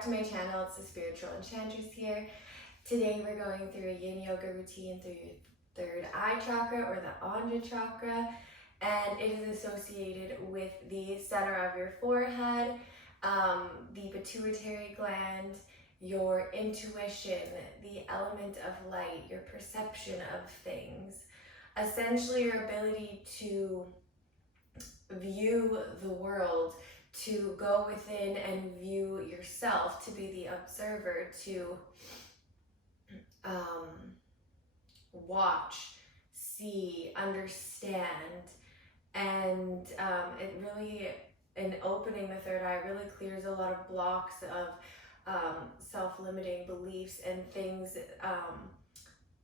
back to my channel. It's the Spiritual Enchantress here. Today we're going through a yin yoga routine through your third eye chakra, or the Ajna chakra, and it is associated with the center of your forehead, the pituitary gland, your intuition, the element of light, your perception of things, essentially your ability to view the world, to go within and view yourself, to be the observer, to watch, see, understand. And it really, in opening the third eye, really clears a lot of blocks of self-limiting beliefs and things,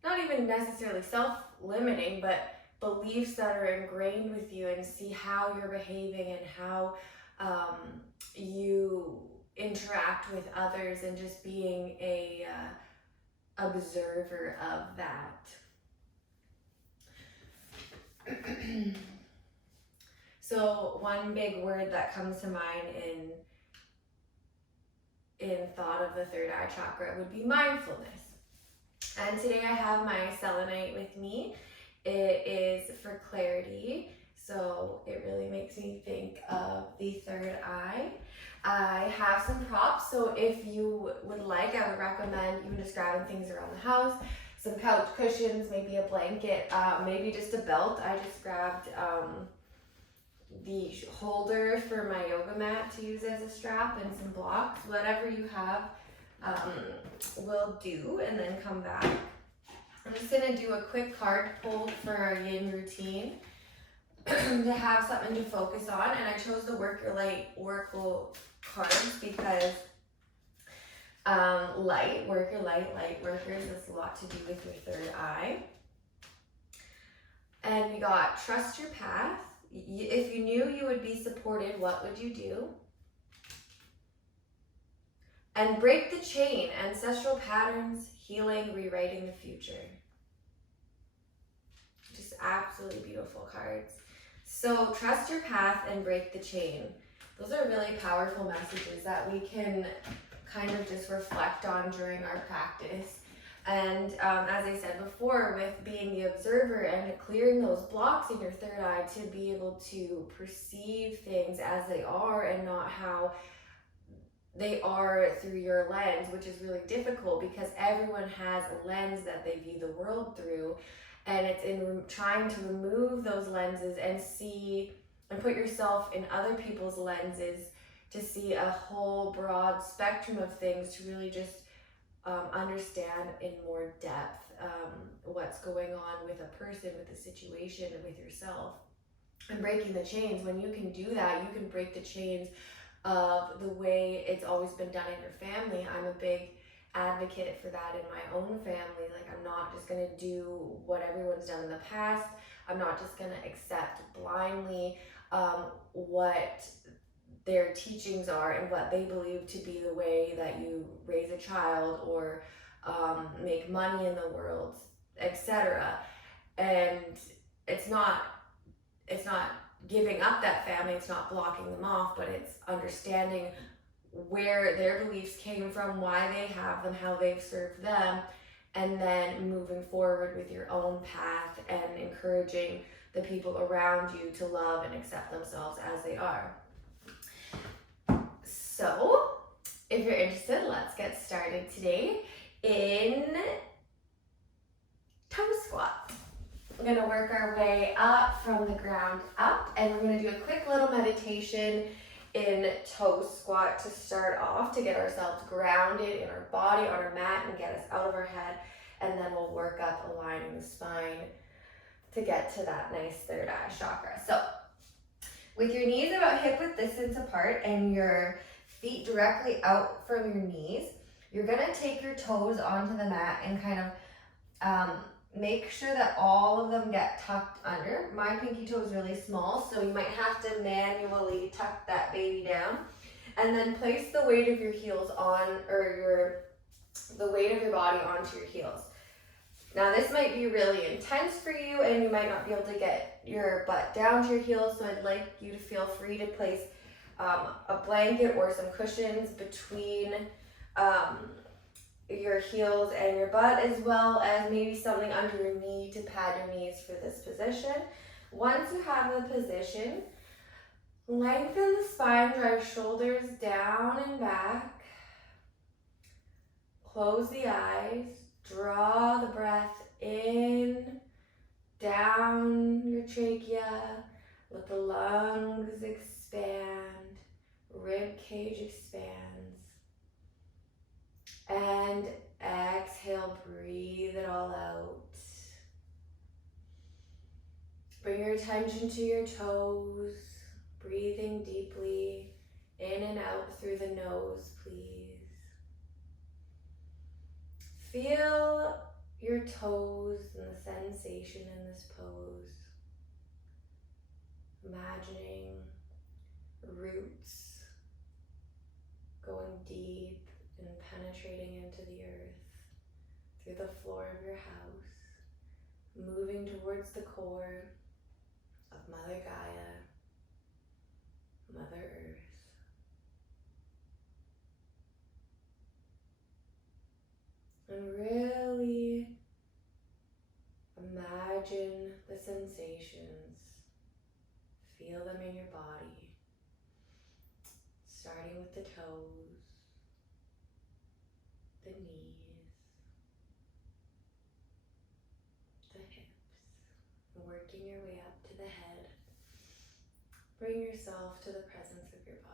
not even necessarily self-limiting, but beliefs that are ingrained with you, and see how you're behaving and how you interact with others, and just being a observer of that. So one big word that comes to mind in thought of the third eye chakra would be mindfulness. And today I have my selenite with me. It is for clarity, so it really makes me think of the third eye. I have some props, so if you would like, I would recommend even just grabbing things around the house, some couch cushions, maybe a blanket, maybe just a belt. I just grabbed the holder for my yoga mat to use as a strap, and some blocks. Whatever you have will do, and then come back. I'm just going to do a quick card pull for our yin routine to have something to focus on. And I chose the Work Your Light Oracle cards because work your light workers, has a lot to do with your third eye. And we got trust your path. If you knew you would be supported, what would you do? And break the chain, ancestral patterns, healing, rewriting the future. Just absolutely beautiful cards. So trust your path and break the chain. Those are really powerful messages that we can kind of just reflect on during our practice. And as I said before, with being the observer and clearing those blocks in your third eye to be able to perceive things as they are and not how they are through your lens, which is really difficult because everyone has a lens that they view the world through. And it's in trying to remove those lenses and see and put yourself in other people's lenses to see a whole broad spectrum of things, to really just understand in more depth what's going on with a person, with a situation, with yourself. And breaking the chains, when you can do that, you can break the chains of the way it's always been done in your family. I'm a big advocate for that in my own family. Like, I'm not just going to do what everyone's done in the past. I'm not just going to accept blindly what their teachings are and what they believe to be the way that you raise a child or make money in the world, etc. And it's not giving up that family, it's not blocking them off, but it's understanding where their beliefs came from, why they have them, how they've served them, and then moving forward with your own path and encouraging the people around you to love and accept themselves as they are. So, if you're interested, let's get started today in toe squat. We're going to work our way up from the ground up, and we're going to do a quick little meditation in toe squat to start off, to get ourselves grounded in our body, on our mat, and get us out of our head. And then we'll work up aligning the spine to get to that nice third eye chakra. So with your knees about hip width distance apart and your feet directly out from your knees, you're going to take your toes onto the mat and kind of make sure that all of them get tucked under. My pinky toe is really small, so you might have to manually tuck that baby down. And then place the weight of your heels on, or the weight of your body onto your heels. Now this might be really intense for you, and you might not be able to get your butt down to your heels, so I'd like you to feel free to place a blanket or some cushions between your heels and your butt, as well as maybe something under your knee to pad your knees for this position. Once you have the position, lengthen the spine, drive shoulders down and back. Close the eyes, draw the breath in, down your trachea, let the lungs expand, rib cage expands, and exhale, breathe it all out. Bring your attention to your toes, breathing deeply in and out through the nose, please. Feel your toes and the sensation in this pose. Imagining roots going deep and penetrating into the earth through the floor of your house, moving towards the core of Mother Gaia, Mother Earth. And really imagine the sensations, feel them in your body, starting with the toes, the knees, the hips, and working your way up to the head. Bring yourself to the presence of your body.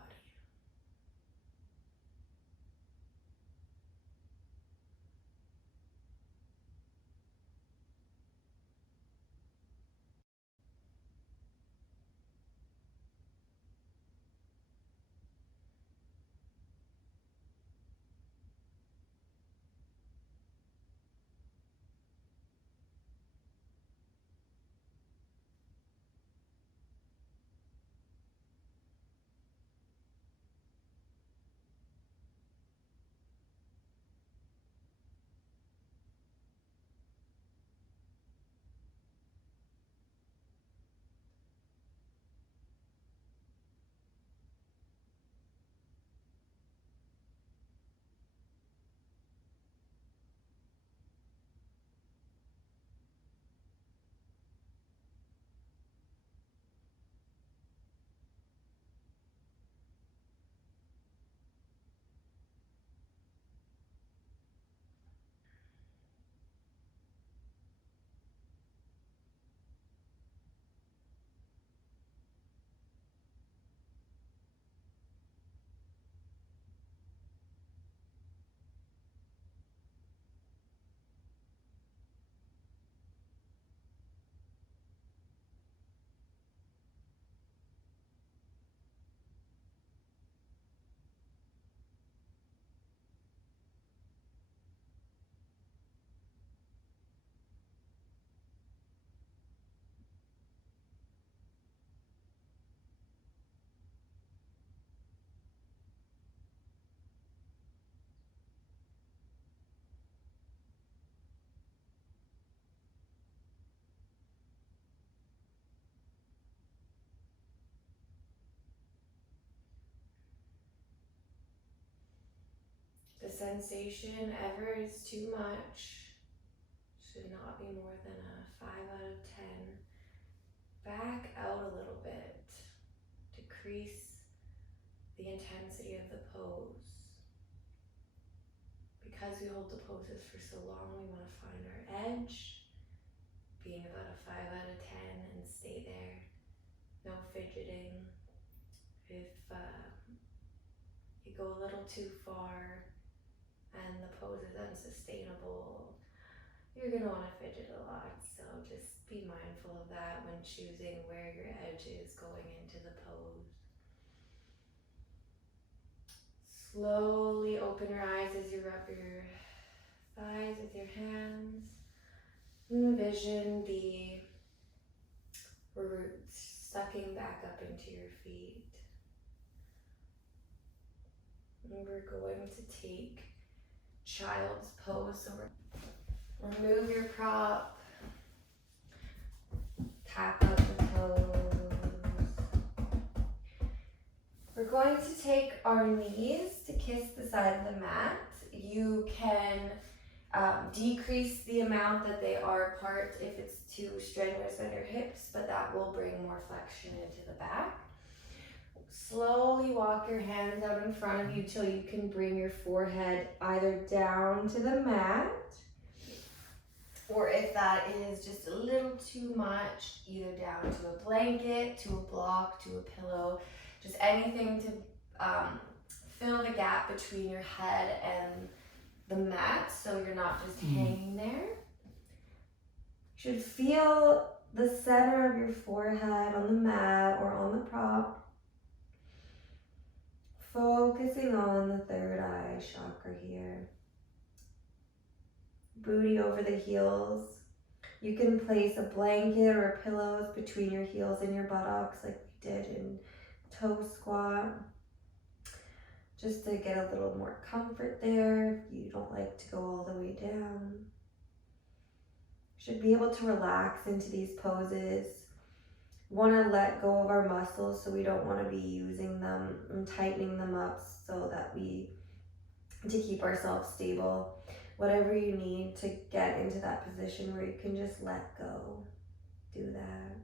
The sensation ever is too much should not be more than a 5 out of 10. Back out a little bit. Decrease the intensity of the pose. Because we hold the poses for so long, we want to find our edge, being about a 5 out of 10 and stay there. No fidgeting. If you go a little too far and the pose is unsustainable, you're going to want to fidget a lot. So just be mindful of that when choosing where your edge is going into the pose. Slowly open your eyes as you rub your thighs with your hands. Envision the roots sucking back up into your feet. And we're going to take child's pose. So remove your prop. Tap out the toes. We're going to take our knees to kiss the side of the mat. You can decrease the amount that they are apart if it's too strenuous on your hips, but that will bring more flexion into the back. Slowly walk your hands out in front of you till you can bring your forehead either down to the mat, or if that is just a little too much, either down to a blanket, to a block, to a pillow, just anything to fill the gap between your head and the mat so you're not just hanging there. You should feel the center of your forehead on the mat or on the prop, focusing on the third eye chakra here. Booty over the heels. You can place a blanket or pillows between your heels and your buttocks like we did in toe squat, just to get a little more comfort there if you don't like to go all the way down. Should be able to relax into these poses. Want to let go of our muscles, so we don't want to be using them and tightening them up so that to keep ourselves stable. Whatever you need to get into that position where you can just let go, do that.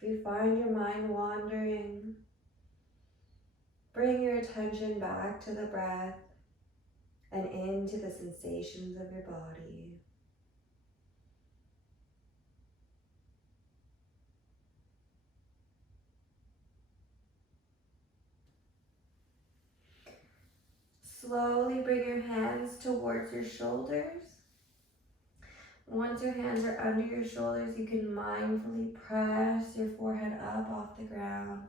If you find your mind wandering, bring your attention back to the breath and into the sensations of your body. Slowly bring your hands towards your shoulders. Once your hands are under your shoulders, you can mindfully press your forehead up off the ground.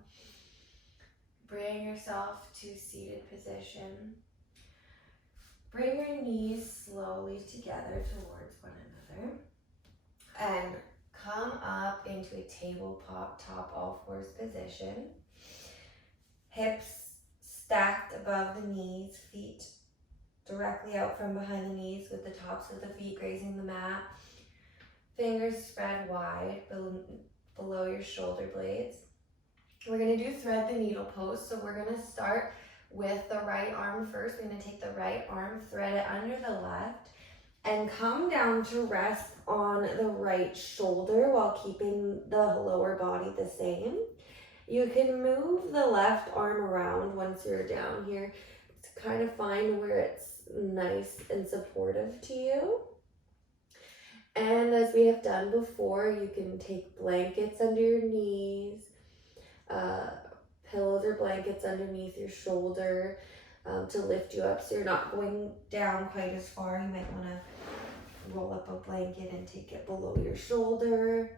Bring yourself to seated position. Bring your knees slowly together towards one another. And come up into a tabletop all fours position. Hips stacked above the knees, feet directly out from behind the knees with the tops of the feet grazing the mat. Fingers spread wide below your shoulder blades. We're going to do thread the needle pose. So we're going to start with the right arm first. We're going to take the right arm, thread it under the left, and come down to rest on the right shoulder while keeping the lower body the same. You can move the left arm around once you're down here to kind of find where it's nice and supportive to you. And as we have done before, you can take blankets under your knees, pillows or blankets underneath your shoulder. to lift you up so you're not going down quite as far. You might want to roll up a blanket and take it below your shoulder.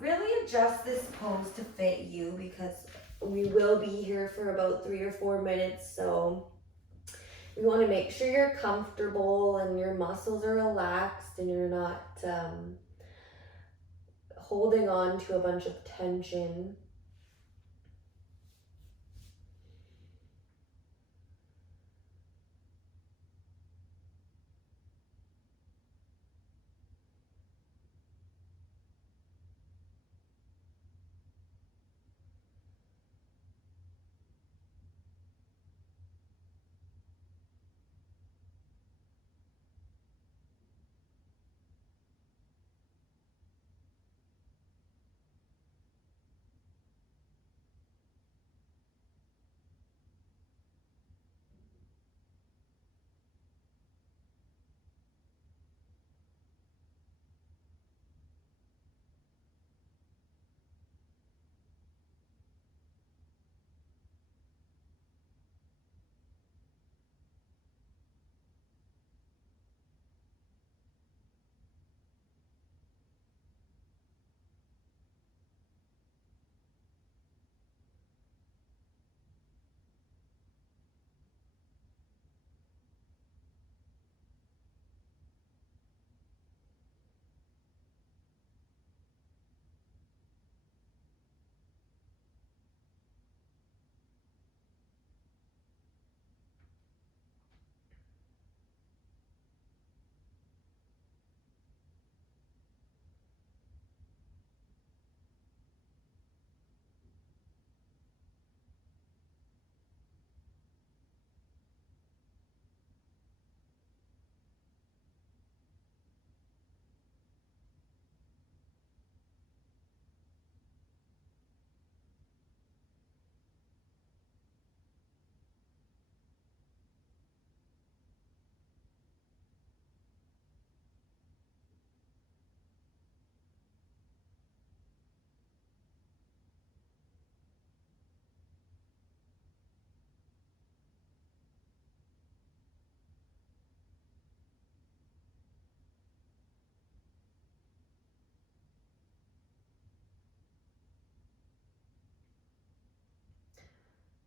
Really adjust this pose to fit you because we will be here for about 3 or 4 minutes, so you want to make sure you're comfortable and your muscles are relaxed and you're not holding on to a bunch of tension.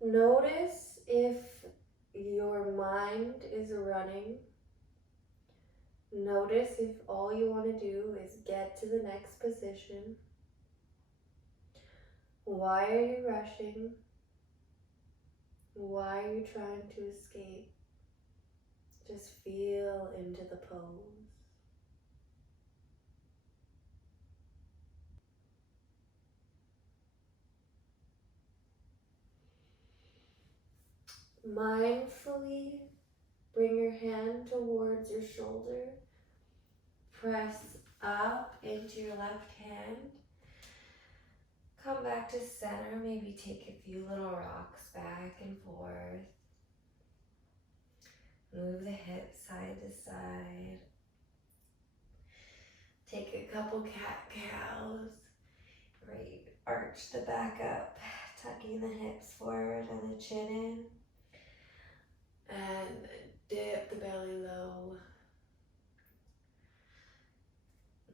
Notice if your mind is running. Notice if all you want to do is get to the next position. Why are you rushing? Why are you trying to escape? Just feel into the pose. Mindfully bring your hand towards your shoulder. Press up into your left hand. Come back to center. Maybe take a few little rocks back and forth. Move the hips side to side. Take a couple cat-cows. Right, arch the back up, tucking the hips forward and the chin in. And dip the belly low.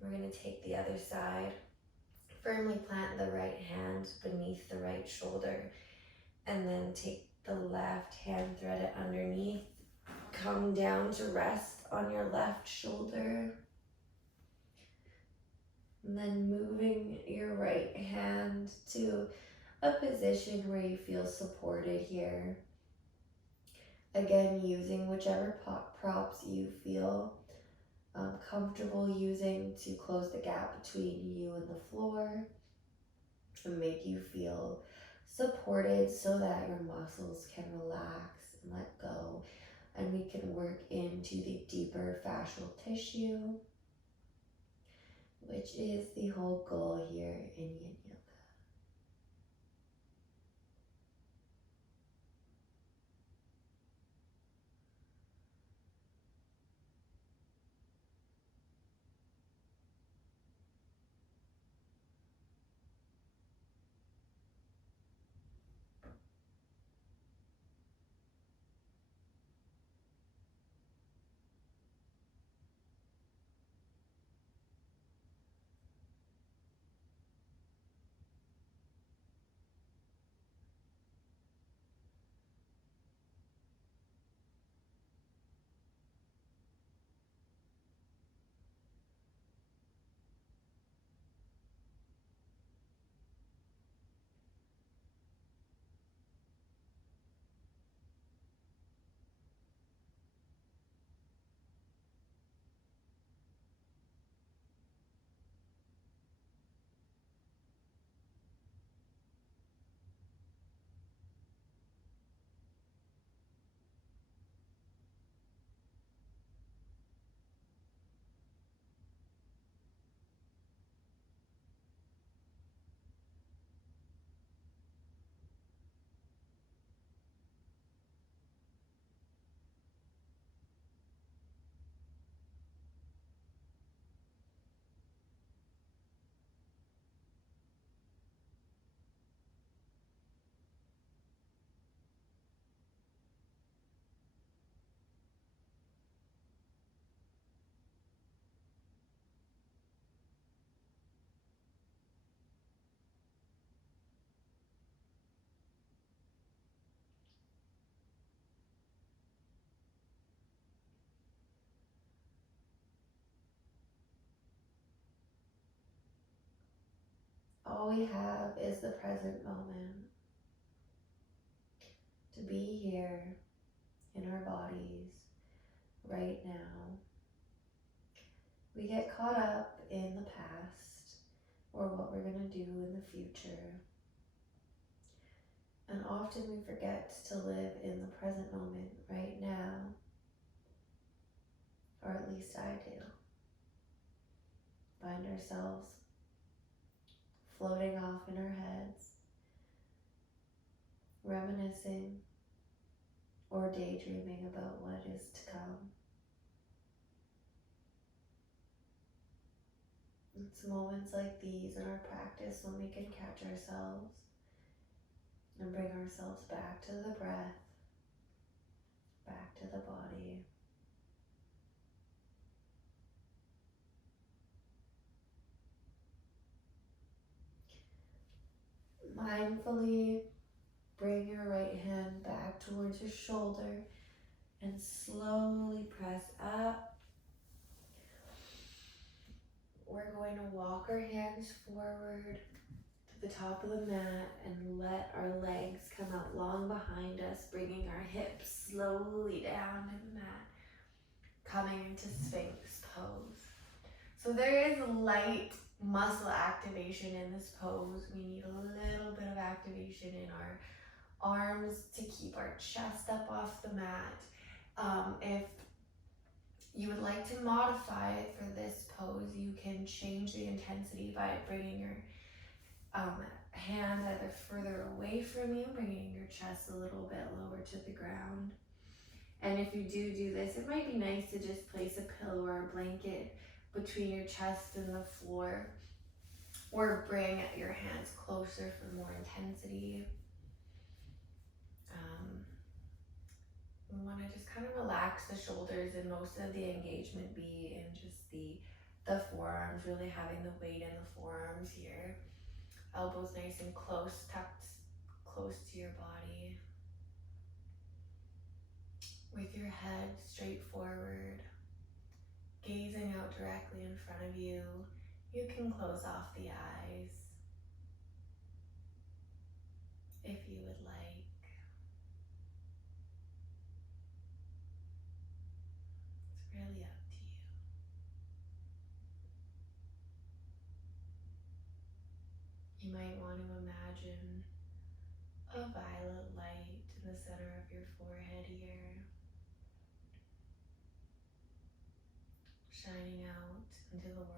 We're going to take the other side. Firmly plant the right hand beneath the right shoulder. And then take the left hand, thread it underneath. Come down to rest on your left shoulder. And then moving your right hand to a position where you feel supported here. Again, using whichever props you feel comfortable using to close the gap between you and the floor and make you feel supported so that your muscles can relax and let go, and we can work into the deeper fascial tissue, which is the whole goal here in Yin Yoga. All we have is the present moment, to be here in our bodies right now. We get caught up in the past or what we're going to do in the future. And often we forget to live in the present moment right now, or at least I do. Find ourselves floating off in our heads, reminiscing or daydreaming about what is to come. It's moments like these in our practice when we can catch ourselves and bring ourselves back to the breath, back to the body. Mindfully bring your right hand back towards your shoulder and slowly press up. We're going to walk our hands forward to the top of the mat and let our legs come out long behind us, bringing our hips slowly down to the mat, coming into Sphinx pose. So there is light muscle activation in this pose. We need a little bit of activation in our arms to keep our chest up off the mat. If you would like to modify it for this pose, you can change the intensity by bringing your hands either further away from you, bringing your chest a little bit lower to the ground. And if you do this, it might be nice to just place a pillow or a blanket between your chest and the floor, or bring your hands closer for more intensity. We want to just kind of relax the shoulders and most of the engagement be in just the forearms, really having the weight in the forearms here. Elbows nice and close, tucked close to your body. With your head straight forward, gazing out directly in front of you, you can close off the eyes if you would like. It's really up to you. You might want to imagine a violet light in the center of your forehead here, shining out into the world.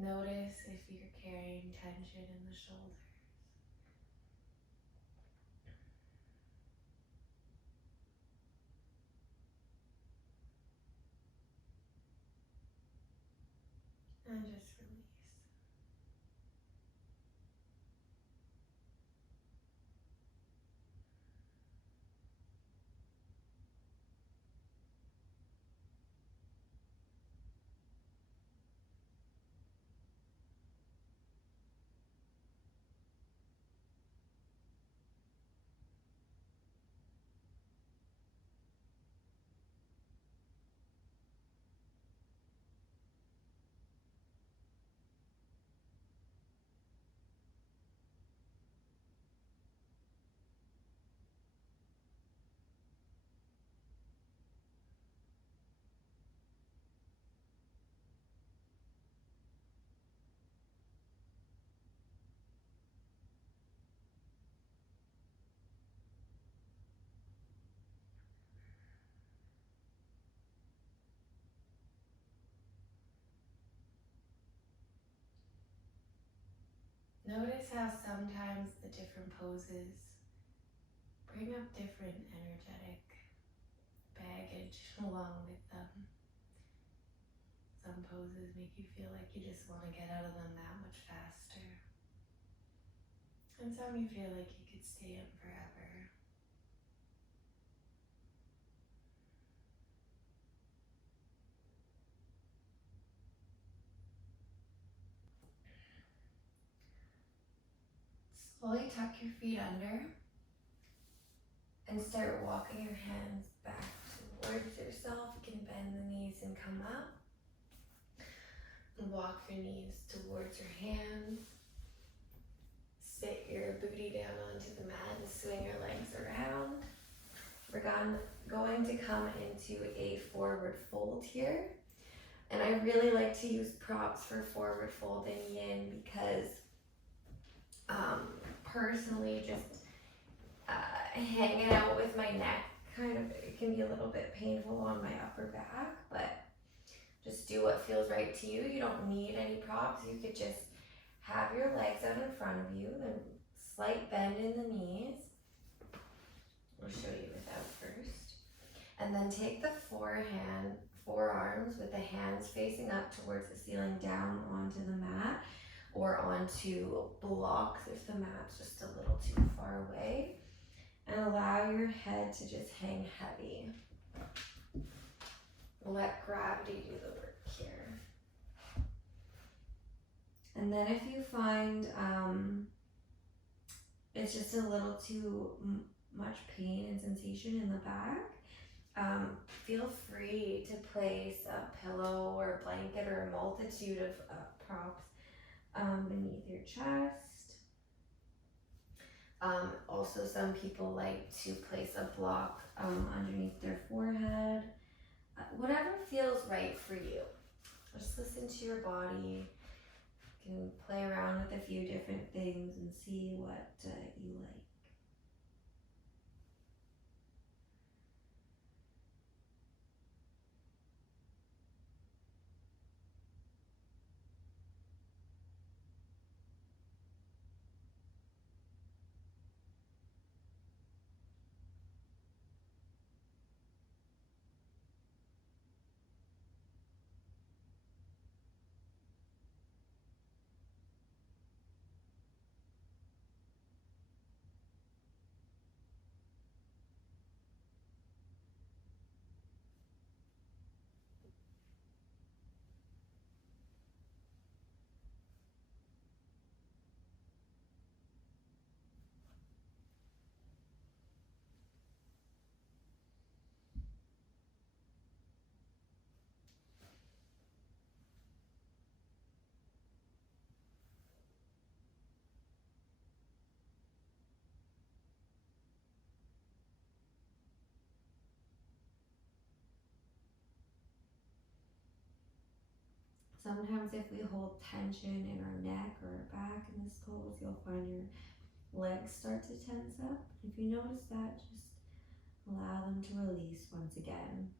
Notice if you're carrying tension in the shoulders. And just release. Notice how sometimes the different poses bring up different energetic baggage along with them. Some poses make you feel like you just want to get out of them that much faster. And some you feel like you could stay in forever. Slowly tuck your feet under and start walking your hands back towards yourself. You can bend the knees and come up. And walk your knees towards your hands. Sit your booty down onto the mat and swing your legs around. We're going to come into a forward fold here. And I really like to use props for forward folding yin because personally just hanging out with my neck it can be a little bit painful on my upper back, but just do what feels right to you. You don't need any props. You could just have your legs out in front of you, then slight bend in the knees. I'll show you without first. And then take the forearms with the hands facing up towards the ceiling, down onto the mat or onto blocks if the mat's just a little too far away. And allow your head to just hang heavy. Let gravity do the work here. And then if you find it's just a little too much pain and sensation in the back, feel free to place a pillow or a blanket or a multitude of props beneath your chest. Also, some people like to place a block underneath their forehead. Whatever feels right for you. Just listen to your body. You can play around with a few different things and see what you like. Sometimes if we hold tension in our neck or our back in this pose, you'll find your legs start to tense up. If you notice that, just allow them to release once again.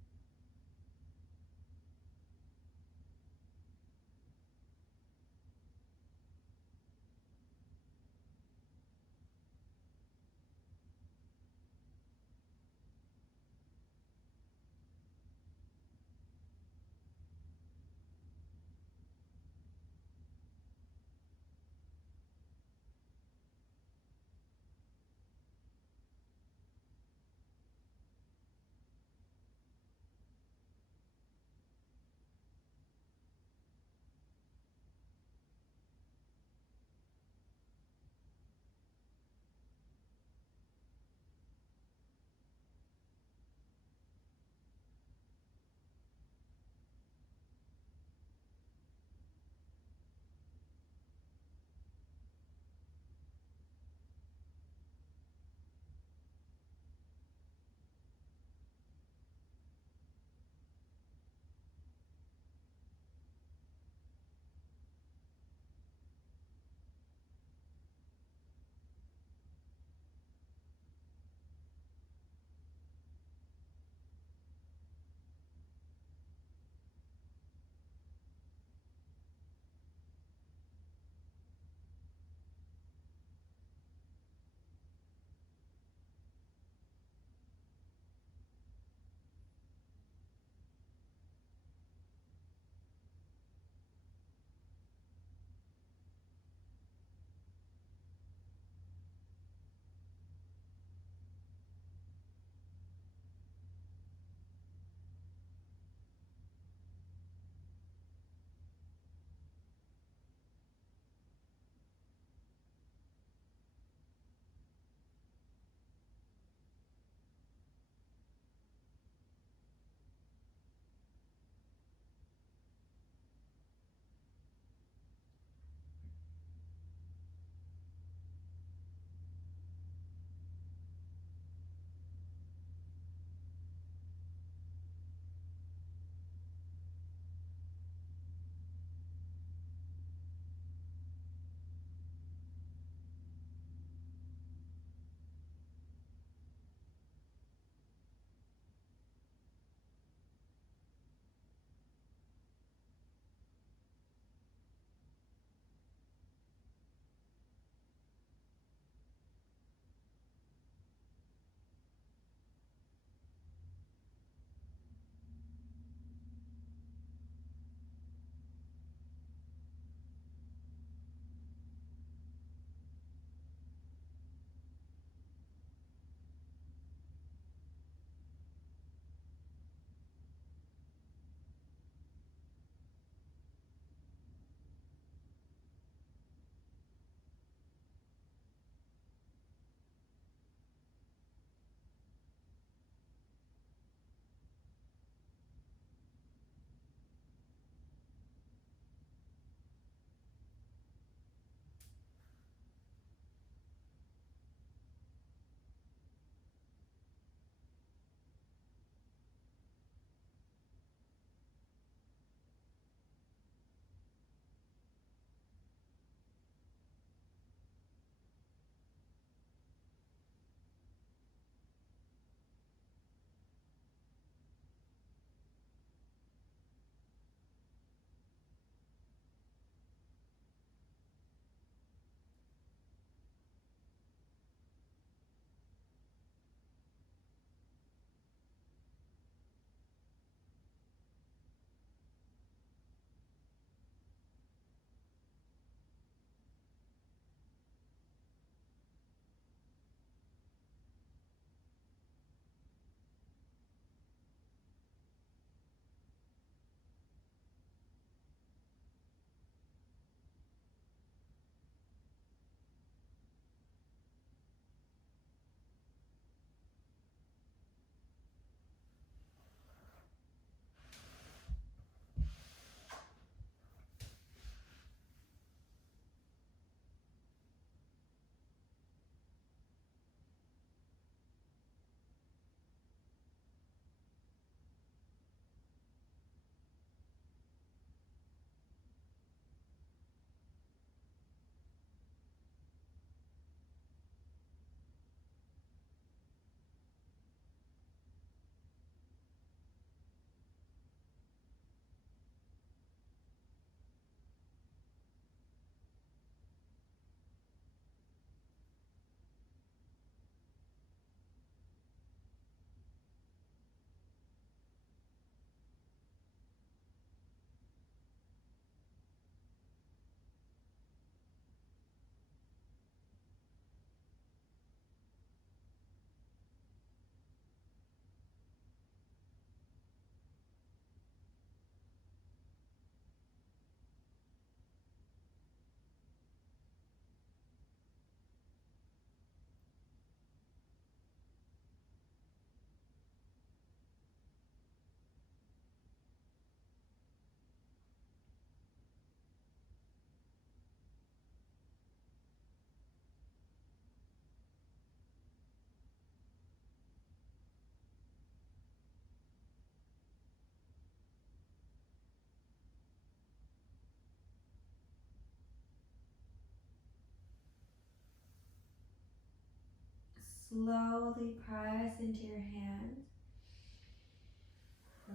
Slowly press into your hands.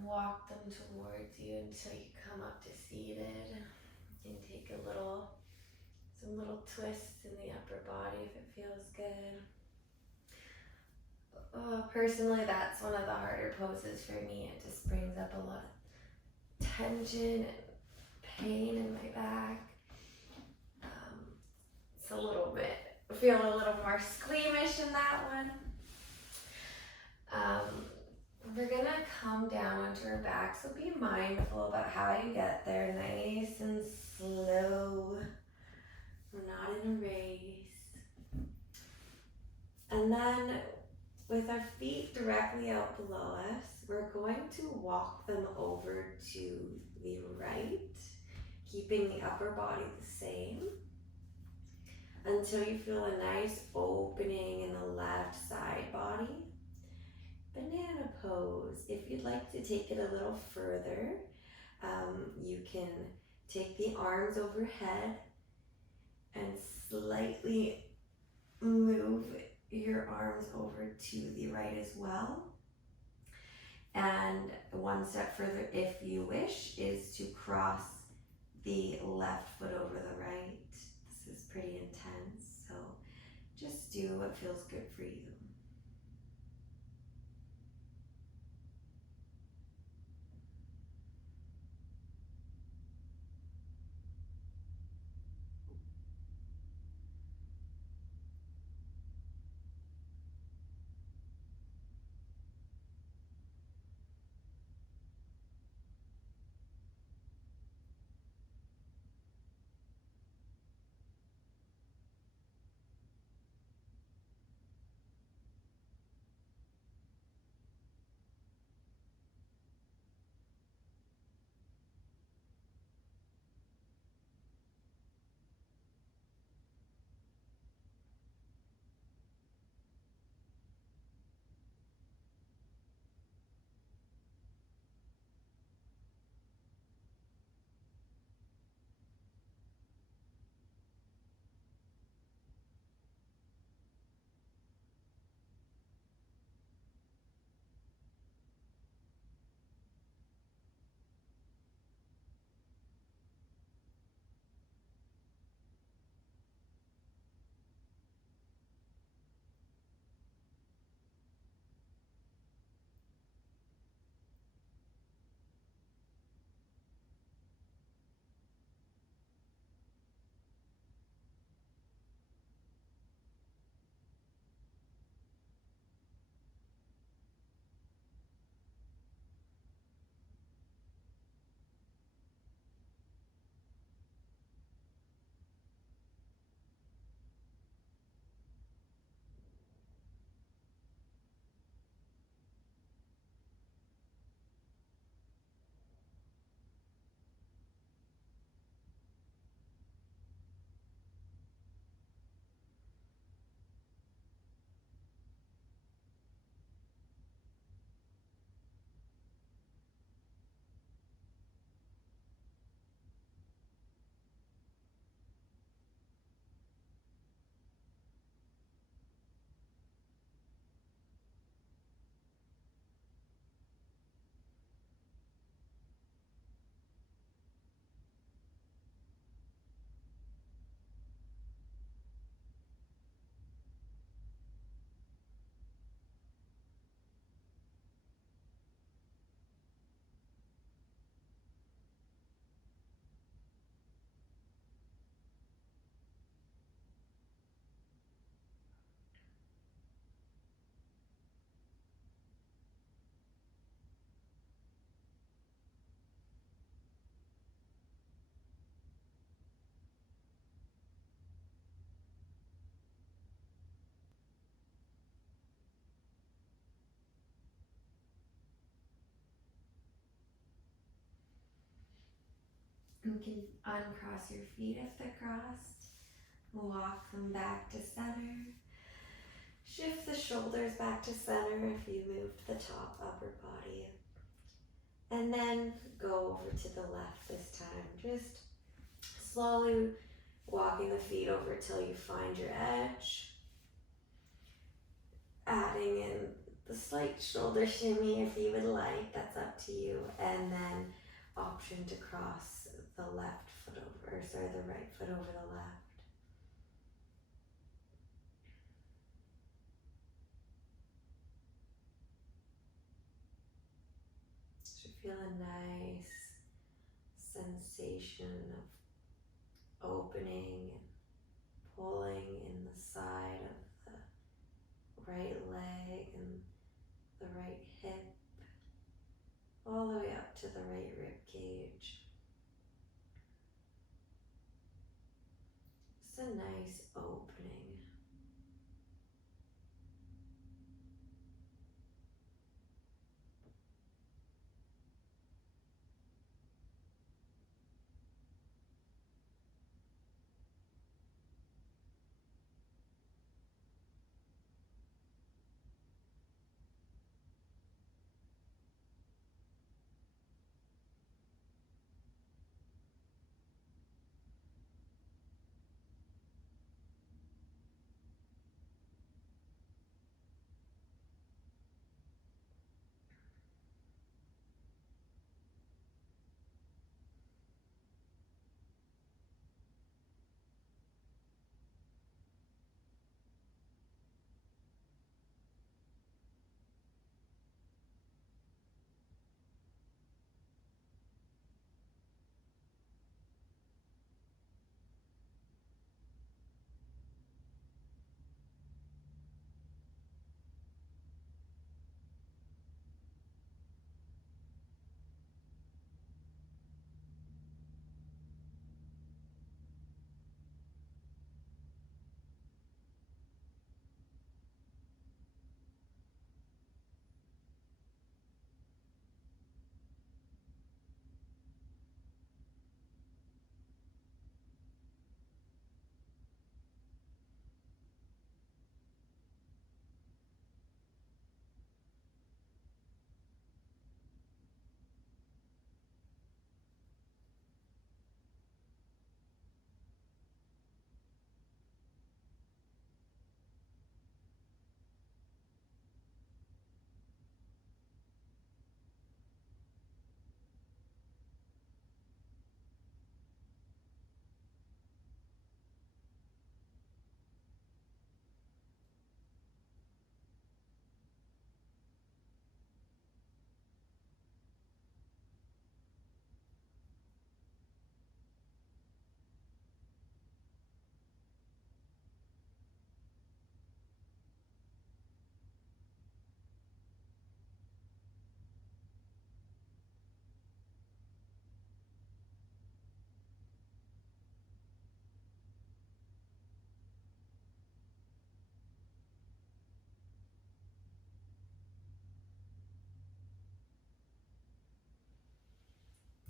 Walk them towards you until you come up to seated. And take some little twists in the upper body if it feels good. Personally, that's one of the harder poses for me. It just brings up a lot of tension and pain in my back. It's a little bit, I feel a little more squeamish in that one. We're gonna come down onto our back, so be mindful about how you get there, nice and slow. We're not in a race. And then with our feet directly out below us, we're going to walk them over to the right, keeping the upper body the same, until you feel a nice opening in the left side body. Banana pose. If you'd like to take it a little further, you can take the arms overhead and slightly move your arms over to the right as well. And one step further, if you wish, is to cross the left foot over the right. This is pretty intense, so just do what feels good for you. You can uncross your feet if they're crossed. Walk them back to center. Shift the shoulders back to center if you moved the top upper body. And then go over to the left this time. Just slowly walking the feet over till you find your edge. slight shoulder shimmy if you would like, that's up to you. And then option to cross the left foot over, sorry, the right foot over the left. Should feel a nice sensation of opening and pulling in the side of the right leg and the right hip, all the way up to the right rib cage. Just a nice opening.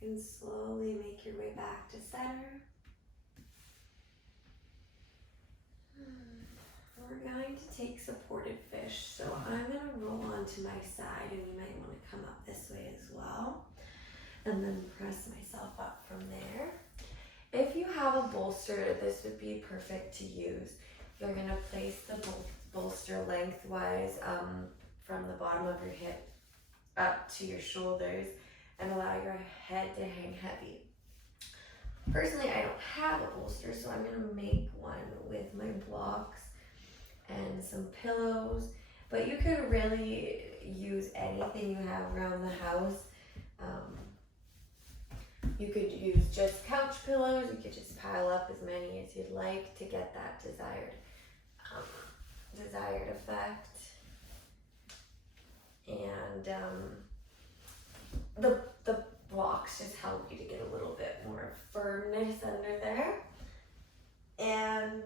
And slowly make your way back to center. We're going to take supported fish. So I'm going to roll onto my side, and you might want to come up this way as well. And then press myself up from there. If you have a bolster, this would be perfect to use. You're going to place the bolster lengthwise from the bottom of your hip up to your shoulders and allow your head to hang heavy. Personally, I don't have a bolster, so I'm going to make one with my blocks and some pillows. But you could really use anything you have around the house. You could use just couch pillows. You could just pile up as many as you'd like to get that desired effect. And the blocks just help you to get a little bit more firmness under there. And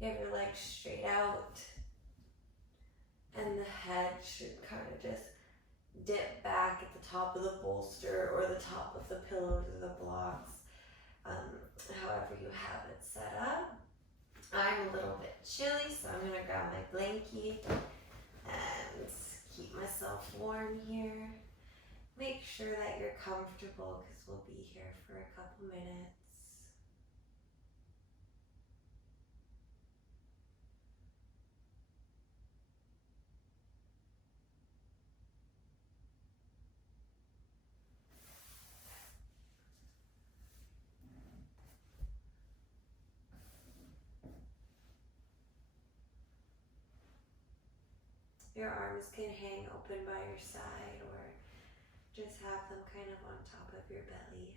you have your legs straight out, and the head should kind of just dip back at the top of the bolster or the top of the pillows or the blocks, however you have it set up. I'm a little bit chilly, so I'm gonna grab my blankie and keep myself warm here. Make sure that you're comfortable because we'll be here for a couple minutes. Your arms can hang open by your side or just have them kind of on top of your belly.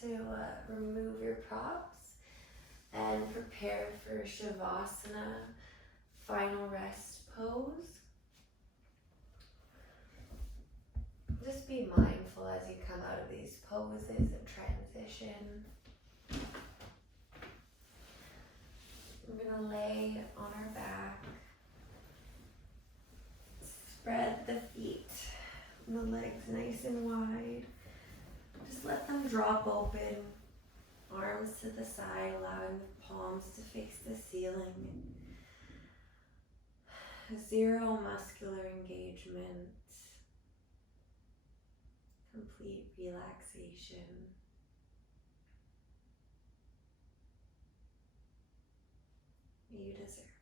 to remove your props and prepare for Shavasana, final rest pose. Just be mindful as you come out of these poses and transition. We're gonna lay on our back. Spread the feet, the legs nice and wide. Just let them drop open. Arms to the side, allowing the palms to face the ceiling. Zero muscular engagement. Complete relaxation. You deserve it.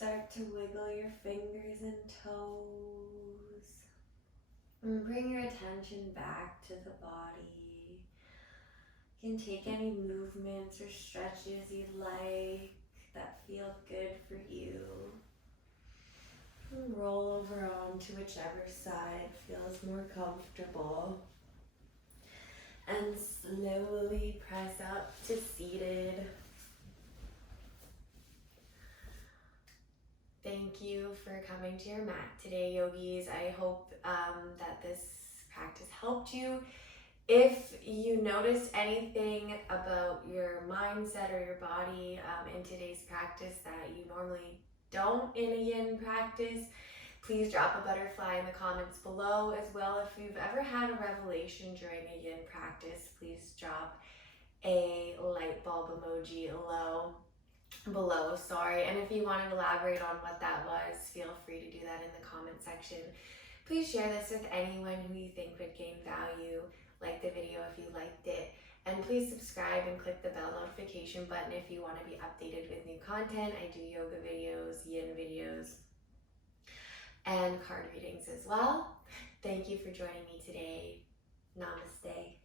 Start to wiggle your fingers and toes. And bring your attention back to the body. You can take any movements or stretches you'd like that feel good for you. And roll over onto whichever side feels more comfortable. And slowly press up to seated. Thank you for coming to your mat today, yogis. I hope that this practice helped you. If you noticed anything about your mindset or your body in today's practice that you normally don't in a yin practice, please drop a butterfly in the comments below. As well, if you've ever had a revelation during a yin practice, please drop a light bulb emoji below. below, sorry. And if you want to elaborate on what that was, feel free to do that in the comment section. Please share this with anyone who you think would gain value. Like the video if you liked it. And please subscribe and click the bell notification button if you want to be updated with new content. I do yoga videos, yin videos, and card readings as well. Thank you for joining me today. Namaste.